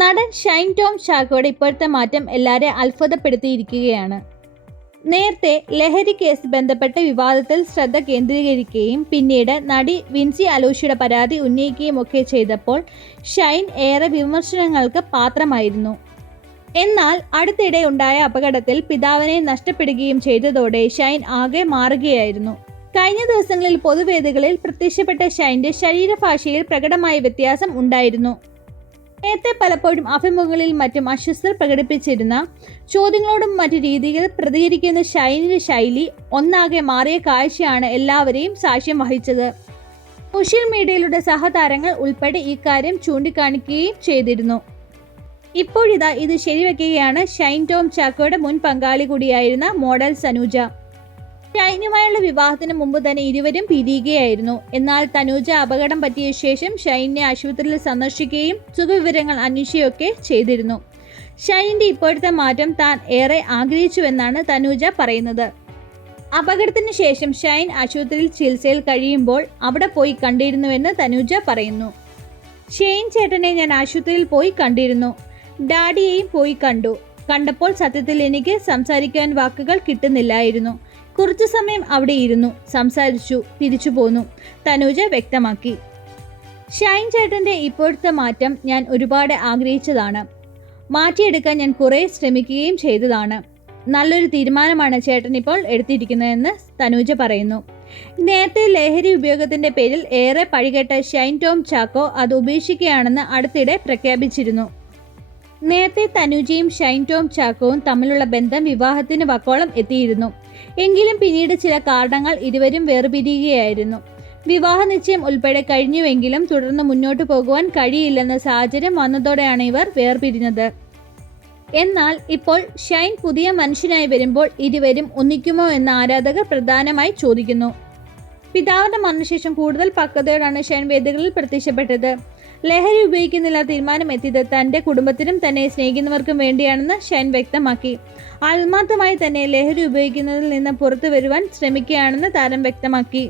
നടൻ ഷൈൻ ടോം ഷാക്കോയുടെ ഇപ്പോഴത്തെ മാറ്റം എല്ലാരെ അത്ഭുതപ്പെടുത്തിയിരിക്കുകയാണ്. നേരത്തെ ലഹരി കേസ് ബന്ധപ്പെട്ട വിവാദത്തിൽ ശ്രദ്ധ കേന്ദ്രീകരിക്കുകയും പിന്നീട് നടി വിൻസി അലോഷിയുടെ പരാതി ഉന്നയിക്കുകയും ഒക്കെ ചെയ്തപ്പോൾ ഷൈൻ ഏറെ വിമർശനങ്ങൾക്ക് പാത്രമായിരുന്നു. എന്നാൽ അടുത്തിടെ ഉണ്ടായ അപകടത്തിൽ പിതാവിനെ നഷ്ടപ്പെടുകയും ചെയ്തതോടെ ഷൈൻ ആകെ മാറുകയായിരുന്നു. കഴിഞ്ഞ ദിവസങ്ങളിൽ പൊതുവേദികളിൽ പ്രത്യക്ഷപ്പെട്ട ഷൈന്റെ ശരീരഭാഷയിൽ പ്രകടമായ വ്യത്യാസം ഉണ്ടായിരുന്നു. നേരത്തെ പലപ്പോഴും അഭിമുഖങ്ങളിൽ മറ്റും അസ്വസ്ഥത പ്രകടിപ്പിച്ചിരുന്ന ചോദ്യങ്ങളോടും മറ്റു രീതിയിൽ പ്രതികരിക്കുന്ന ഷൈനിന്റെ ശൈലി ഒന്നാകെ മാറിയ കാഴ്ചയാണ് എല്ലാവരെയും സാക്ഷ്യം വഹിച്ചത്. സോഷ്യൽ മീഡിയയിലൂടെ സഹതാരങ്ങൾ ഉൾപ്പെടെ ഇക്കാര്യം ചൂണ്ടിക്കാണിക്കുകയും ചെയ്തിരുന്നു. ഇപ്പോഴിതാ ഇത് ശരിവെക്കുകയാണ് ഷൈൻ ടോം ചാക്കോയുടെ മുൻ പങ്കാളി കൂടിയായിരുന്ന മോഡൽ സനൂജ. ഷൈനുമായുള്ള വിവാഹത്തിന് മുമ്പ് തന്നെ ഇരുവരും പിരിയുകയായിരുന്നു. എന്നാൽ തനൂജ അപകടം പറ്റിയ ശേഷം ഷൈനെ ആശുപത്രിയിൽ സന്ദർശിക്കുകയും സുഖവിവരങ്ങൾ അന്വേഷിക്കുകയൊക്കെ ചെയ്തിരുന്നു. ഷൈന്റെ ഇപ്പോഴത്തെ മാറ്റം താൻ ഏറെ ആഗ്രഹിച്ചുവെന്നാണ് തനൂജ പറയുന്നത്. അപകടത്തിന് ശേഷം ഷൈൻ ആശുപത്രിയിൽ ചികിത്സയിൽ കഴിയുമ്പോൾ അവിടെ പോയി കണ്ടിരുന്നുവെന്ന് തനൂജ പറയുന്നു. ഷെയ്ൻ ചേട്ടനെ ഞാൻ ആശുപത്രിയിൽ പോയി കണ്ടിരുന്നു. ഡാഡിയെയും പോയി കണ്ടു. കണ്ടപ്പോൾ സത്യത്തിൽ എനിക്ക് സംസാരിക്കാൻ വാക്കുകൾ കിട്ടുന്നില്ലായിരുന്നു. കുറച്ചു സമയം അവിടെ ഇരുന്നു സംസാരിച്ചു തിരിച്ചു പോന്നു. തനുജ വ്യക്തമാക്കി. ഷൈൻ ചേട്ടന്റെ ഇപ്പോഴത്തെ മാറ്റം ഞാൻ ഒരുപാട് ആഗ്രഹിച്ചതാണ്. മാറ്റിയെടുക്കാൻ ഞാൻ കുറേ ശ്രമിക്കുകയും ചെയ്തതാണ്. നല്ലൊരു തീരുമാനമാണ് ചേട്ടൻ ഇപ്പോൾ എടുത്തിരിക്കുന്നതെന്ന് തനൂജ പറയുന്നു. നേരത്തെ ലഹരി ഉപയോഗത്തിന്റെ പേരിൽ ഏറെ പഴികെട്ട ഷൈൻ ടോം ചാക്കോ അത് ഉപേക്ഷിക്കുകയാണെന്ന് അടുത്തിടെ പ്രഖ്യാപിച്ചിരുന്നു. നേരത്തെ തനുജയും ഷൈൻ ടോം ചാക്കോവും തമ്മിലുള്ള ബന്ധം വിവാഹത്തിന് വക്കോളം എത്തിയിരുന്നു. എങ്കിലും പിന്നീട് ചില കാരണങ്ങൾ ഇരുവരും വേർപിരിയുകയായിരുന്നു. വിവാഹ നിശ്ചയം ഉൾപ്പെടെ കഴിഞ്ഞുവെങ്കിലും തുടർന്ന് മുന്നോട്ട് പോകുവാൻ കഴിയില്ലെന്ന സാഹചര്യം വന്നതോടെയാണ് ഇവർ വേർപിരിഞ്ഞത്. എന്നാൽ ഇപ്പോൾ ഷൈൻ പുതിയ മനുഷ്യനായി വരുമ്പോൾ ഇരുവരും ഒന്നിക്കുമോ എന്ന ആരാധകർ പ്രധാനമായി ചോദിക്കുന്നു. പിതാവിന്റെ മരണശേഷം കൂടുതൽ പക്വതയോടാണ് ഷൈൻ വേദികളിൽ പ്രത്യക്ഷപ്പെട്ടത്. ലഹരി ഉപയോഗിക്കുന്നില്ല തീരുമാനം എത്തിയത് തന്റെ കുടുംബത്തിനും തന്നെ സ്നേഹിക്കുന്നവർക്കും വേണ്ടിയാണെന്ന് ഷൈൻ വ്യക്തമാക്കി. ആത്മാർത്ഥമായി തന്നെ ലഹരി ഉപയോഗിക്കുന്നതിൽ നിന്ന് പുറത്തു വരുവാൻ ശ്രമിക്കുകയാണെന്ന് താരം വ്യക്തമാക്കി.